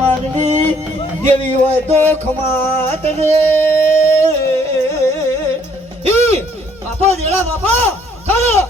માનવી દેવી હોય તો ખમાત ને બાપા જેડા બાપા ખરો.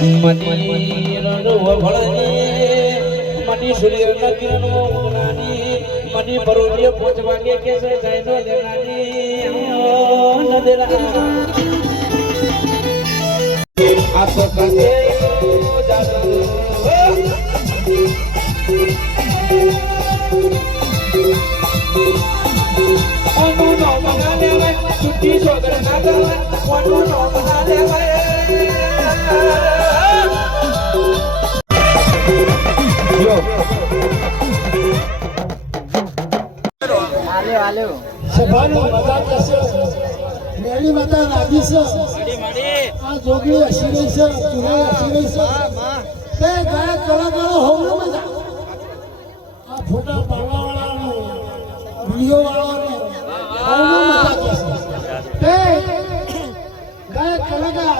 મની રણવ ભળની મની સૂર્ય નગીરનો મુગનાની મની પરોલીય પોચ વાગે કે છે જાય તો લેનાની નદરા આ તો કસે અનુ નો મગા લેવાય છુટ્ટી છોકર ના જવાય અનુ નો સભાનો મજા થશે. મેળી માતા રાજી છે. આ જોગણી હસી રહી છે ચૂલાઈ હસી રહી છે તે ગાયક કલાકારો હોવને મજા આ ફોટા પાડવા વાળાનો વીડિયો વાળાનો હોવને મજા થશે. તે ગાયક કલાકાર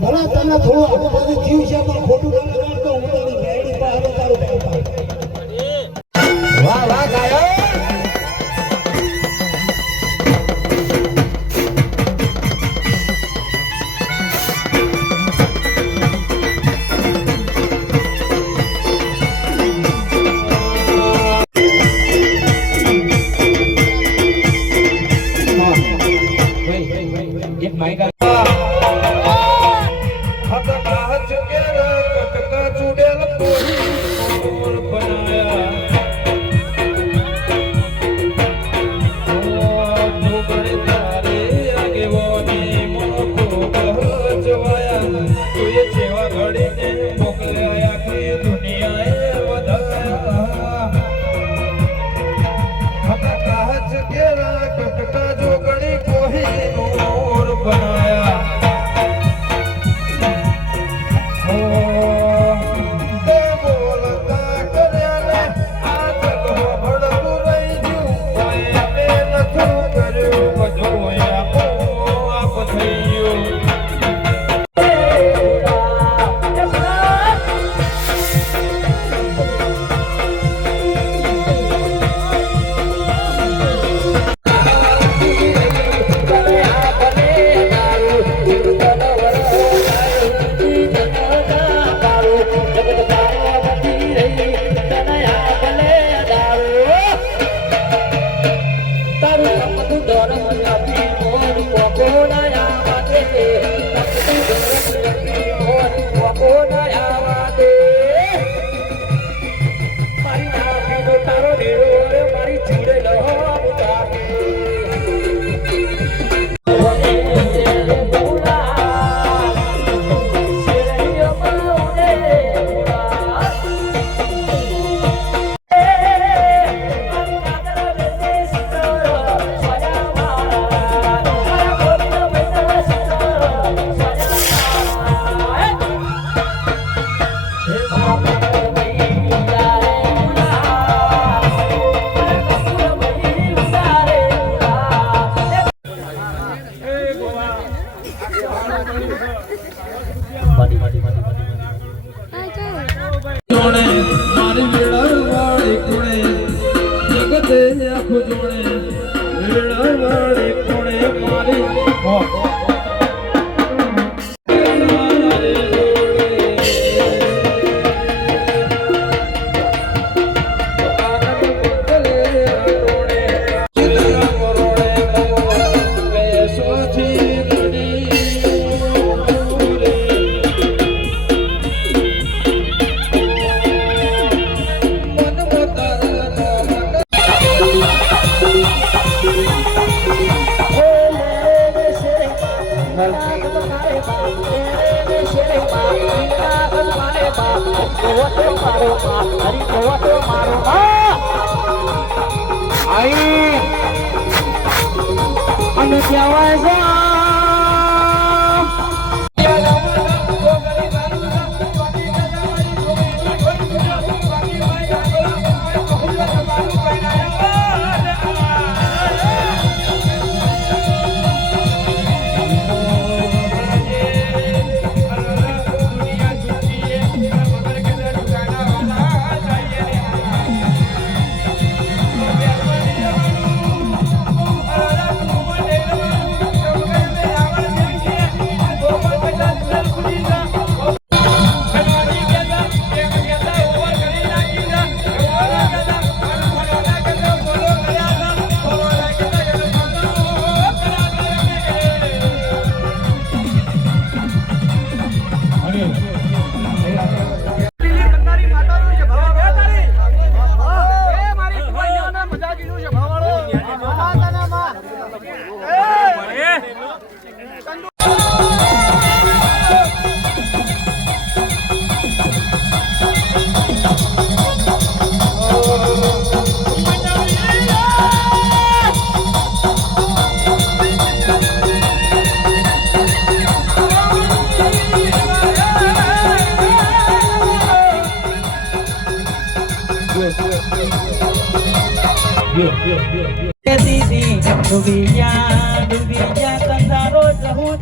ભલા તને થોડું આવું બધું થયું છે પણ ખોટું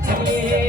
ที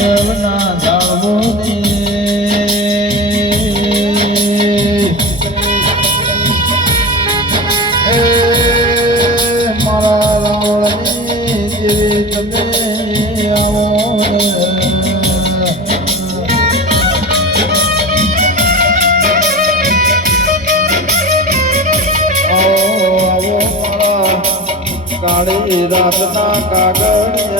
રાવણની દેવી કાળી રાતના કાગળ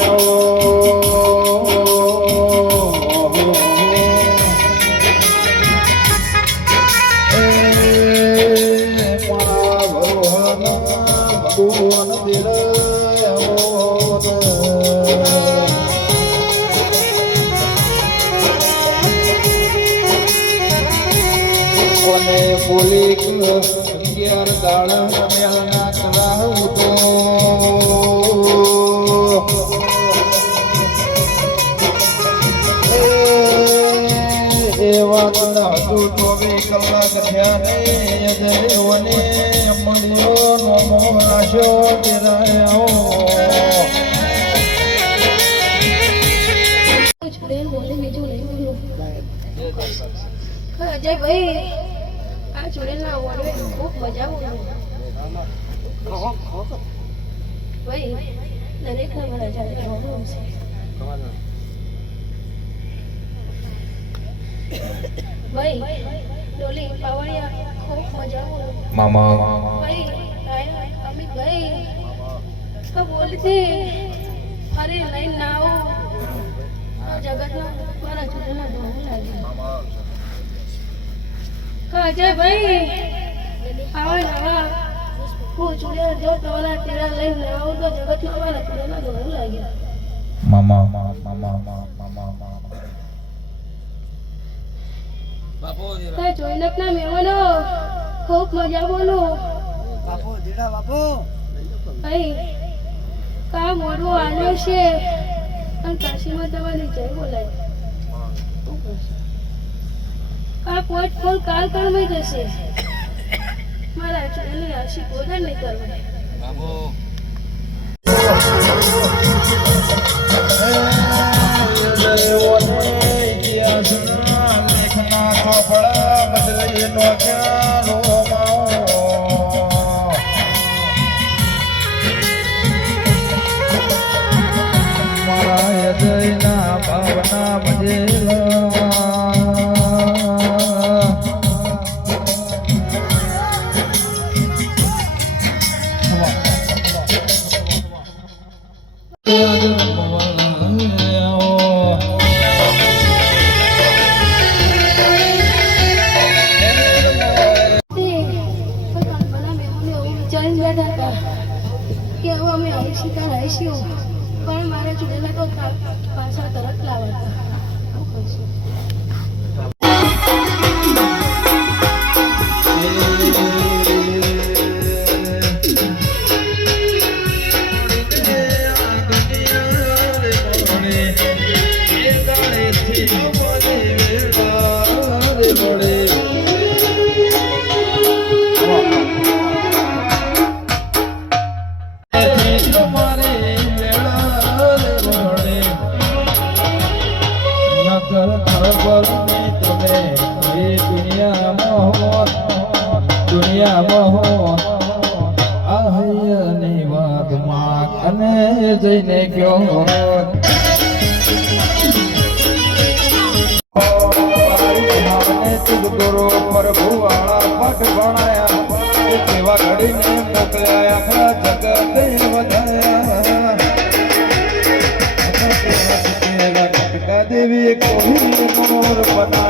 ભગવાન કોને બોલી અગિયાર દાડા મેળના કરાવું તો એ વાત હતું ચોવીસ કલાક થયા ને દેવને હા, અજયભાઈ આ ચૂડેલના વડે ખૂબ મજા આવું. ભાઈ જાતે પ્રોબ્લેમ છે. ભાઈ ડોલી પાવડિયા ખૂબ મજા આવું. મામા. ભાઈ અમિત ભાઈ બોલતી અરે લઈને ના આવો. આ જગતના મારા લાગે ભાઈ આવા નવા હું જો તમારા તો મારા મામા મામા મામા મામા જોઈનકના ખૂબ મજા બોલો બાપુ દીડા બાપુ. ભાઈ કા મોડું આવ્યો છે. અને કાશીમાં તમારી જય બોલાય કા પોટ ફૂલ કાલ કરમાઈ જશે મારા ચૂડેલની આશી બોધન નહીં કરવા ભાવના હોત ગુરુ પ્રભુ વાળા પટ ભણાયા સેવા દેવી કોઈ મોર બના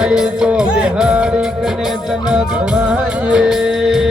જાય તો બિહારી કને તન ધોવાયે